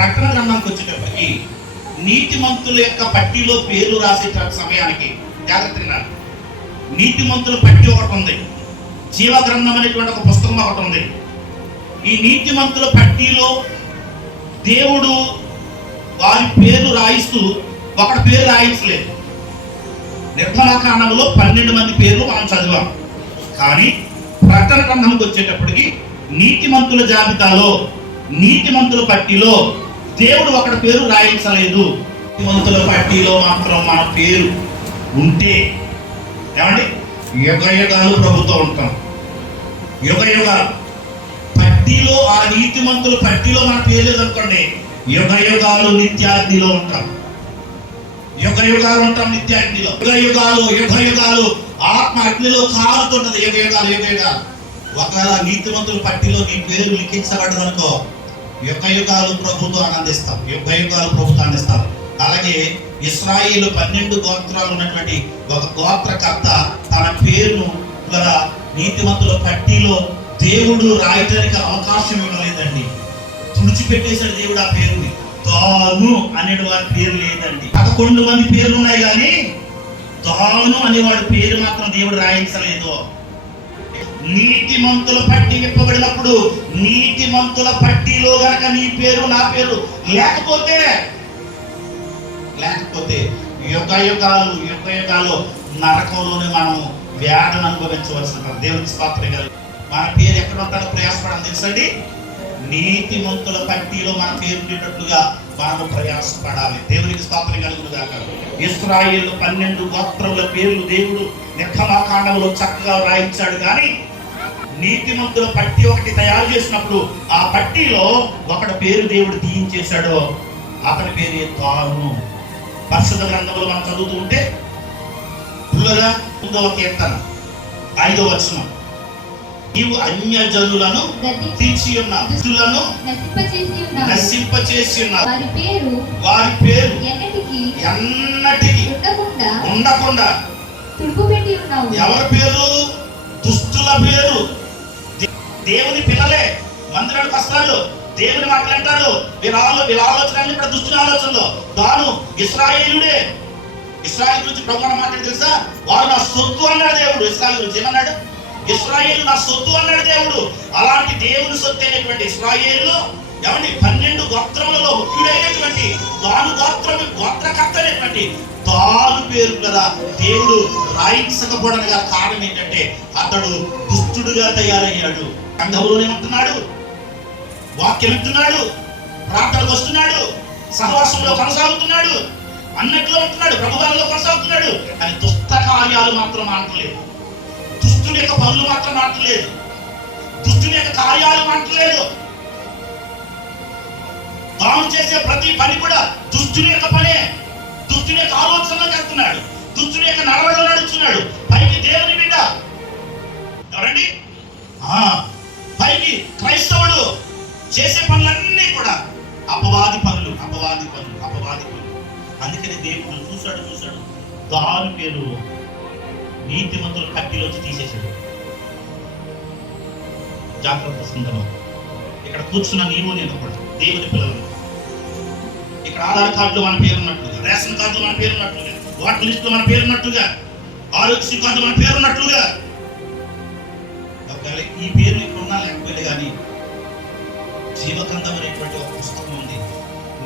ప్రకటన గ్రంథానికి వచ్చేటప్పటికి నీతిమంతుల యొక్క పట్టిలో పేర్లు రాసే సమయానికి జాగ్రత్తగా నీతిమంతుల పట్టి ఒకటి ఉంది. జీవ గ్రంథం అనేటువంటి ఒక పుస్తకం ఒకటి ఉంది. ఈ నీతిమంతుల పట్టిలో దేవుడు వారి పేర్లు రాయిస్తూ ఒకటి పేరు రాయించలేదు. నిర్గమకాండంలో పన్నెండు మంది పేర్లు మనం చదివాం. కానీ ప్రకటన గ్రంథంకి వచ్చేటప్పటికి నీతిమంతుల జాబితాలో నీతిమంతుల పట్టిలో దేవుడు ఒకటి పేరు రాయించలేదు. నీతిమంతుల పట్టిలో మాత్రం మన పేరు ఉంటే. ఏమండి? యుగ యుగాలు ప్రభుత్వం ఉంటాం. యుగ యుగాలు. పట్టిలో ఆ నీతిమంతుల పట్టిలో మన పేరు లేదనుకోండి యుగ యుగాలు నిత్యాగ్నిలో ఉంటాం. యుగ యుగాలు ఉంటాం నిత్యాగ్నిలో. యుగ యుగాలు యుగ యుగాలు ఆత్మ అగ్నిలో కారుతుంటది. యుగ యుగాలు యుగ యుగాలు. ఒకవేళ నీతిమంతుల పట్టిలో నీ పేరు లిఖించబడ్డది అనుకో యుగ యుగాలు ప్రభుత్వం ఆనందిస్తాం యుగ యుగాలు ప్రభుత్వం ఆనందిస్తాం. అలాగే ఇస్రాయిల్ పన్నెండు గోత్రాలు ఉన్నటువంటి ఒక గోత్రకర్త తన పేరును గల నీతిమంతుల పట్టిలో దేవుడు రాయటానికి అవకాశం ఇవ్వలేదండి. తుడిచిపెట్టేశాడు దేవుడు ఆ పేరుని. తాను అనేటి వారి పేరు లేదండి. పదకొండు మంది పేర్లు ఉన్నాయి కానీ తాను అనేవాడి పేరు మాత్రం దేవుడు రాయించలేదు. నీతిమంతుల పట్టి విప్పబడినప్పుడు నీతిమంతుల పట్టిలో గనక నీ పేరు నా పేరు లేకపోతే లేకపోతే యుగ యుగాలు యుగ యుగాలు నరకంలోనే మనం వ్యాధులను అనుభవించవలసి ఉంటుంది దేవునికి స్తోత్రం గారు మన పేరు ఎక్కడ ఉంటారో ప్రయాసపడాలి తెలుసండి నీతిమంతుల పట్టిలో మన పేరు ఉండేటట్లుగా మనము ప్రయాసపడాలి. దేవునికి స్తోత్రం కలుగును గాక పన్నెండు గోత్రముల పేర్లు దేవుడు నిర్గమాకాండంలో చక్కగా రాయించాడు కానీ నీతిమంతుల పట్టి ఒకటి తయారు చేసినప్పుడు ఆ పట్టిలో ఒకటి పేరు దేవుడు తీయించేశాడో అతని పేరు తాను. పరిశుద్ధ గ్రంథంలో మనం చదువుతూ ఉంటే పుల్లగా ముందవ కీర్తన ఐదవ వచనం. నీవు అన్య జనులను తీర్చి దుష్టులను నశింపచేసి ఉన్నావు. వారి పేరు ఎన్నటికీ ఉండకుండా ఎవరి పేరు? దుస్తుల పేరు. దేవుని పిల్లలే మందిరానికి వస్తారు దేవుని మాట్లాడతారు వీళ్ళ వీళ్ళ ఆలోచన ఇక్కడ దుష్టుల ఆలోచనలో. తాను ఇస్రాయేలుడే. ఇస్రాయల్ గురించి ప్రభుత్వం మాట్లాడి తెలుసా? వారు నా సొత్తు అన్నాడు దేవుడు. ఇస్రాయల్ గురించి ఏమన్నాడు? ఇస్రాయేల్ నా సొత్తు అన్నాడు దేవుడు. అలాంటి దేవుని సొత్తు అయినటువంటి ఇస్రాయేలు ఏమండి పన్నెండు గోత్రములలో ముఖ్యుడైనటువంటి దాను గోత్రం గోత్రకర్త అనేటువంటి తాను పేరు కదా దేవుడు రాయించకపోవడానికి గల కారణం ఏంటంటే అతడు దుష్టుడుగా తయారయ్యాడు. సంఘంలోనే ఉంటున్నాడు. వాక్యం వింటున్నాడు. ప్రార్థనకు వస్తున్నాడు. సహవాసంలో కొనసాగుతున్నాడు. అన్నట్లో ఉంటున్నాడు. ప్రభుత్వంలో కొనసాగుతున్నాడు. కానీ దుష్ట కార్యాలు మాత్రం మానట్లేదు. దుష్టుని యొక్క పనులు మాత్రం మానట్లేదు. దుష్టుని యొక్క కార్యాలు మానట్లేదు. తాను చేసే ప్రతి పని కూడా దుష్టుని యొక్క పనే. దుష్టుని యొక్క ఆలోచనలో చేస్తున్నాడు. దుష్టుని యొక్క నడవడిలో నడుస్తున్నాడు. పైకి దేవుని బిడ్డ. ఎవరండి? క్రైస్తవుడు చేసే పనులన్నీ కూడా అపవాది పనులు అపవాది పనులు అపవాది పనులు. అందుకని దేవుడు చూశాడు చూశాడు. దారు పేరు నీతిమంతుల కట్టిలోంచి తీసేశాడు. జాగ్రత్త సందర్భం ఇక్కడ కూర్చున్న నీవు నేను కూడా. దేవుని పిల్లలు. ఇక్కడ ఆధార్ కార్డులో మన పేరు ఉన్నట్టుగా రేషన్ కార్డు మన పేరు ఉన్నట్టుగా ఓటర్ మన పేరు ఉన్నట్టుగా ఆరోగ్య కార్డు మన పేరు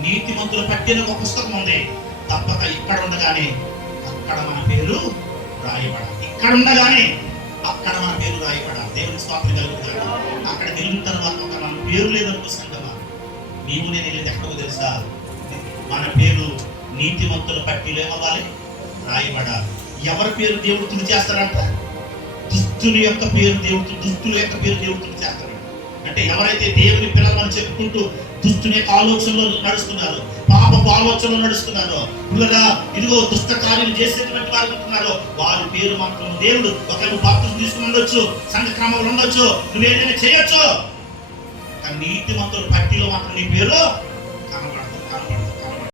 నీతిమంతుల పట్టిన ఒక పుస్తకం ఉంది. తప్పక ఇక్కడ ఉండగానే అక్కడ మన పేరు రాయబడాలి. ఇక్కడ ఉండగానే అక్కడ మన పేరు రాయబడాలి. దేవుని స్తోత్రం కలుగుతాడు అక్కడ వెళ్ళిన తర్వాత ఒక మన పేరు లేదనుకో సంగమా నీవు నేను వెళ్ళేది ఎక్కడికో తెలుసా? మన పేరు నీతిమంతుల పట్టిలో ఏమవ్వాలి రాయబడాలి. ఎవరి పేరు దేవుడు తుడి చేస్తాడంట? దుస్తుని యొక్క పేరు దేవుడు దుస్తుల యొక్క పేరు దేవుడు తుడి చేస్తాడు అంటే ఎవరైతే దేవుని పిల్లలని చెప్పుకుంటూ దుష్టుని యొక్క ఆలోచనలో నడుస్తున్నారు పాపపు ఆలోచనలో నడుస్తున్నారు. పిల్లగా ఇదిగో దుష్ట కార్యం చేసేటువంటి వారు ఉంటున్నారు. వారి పేరు మాత్రం దేవుడు ఒక నువ్వు తీసుకుని ఉండొచ్చు సంఘ క్రమంలో ఉండొచ్చు. నువ్వు ఏదైనా చేయొచ్చు? కానీ నీతి మంత్రులు పట్టిలో మాత్రం నీ పేరు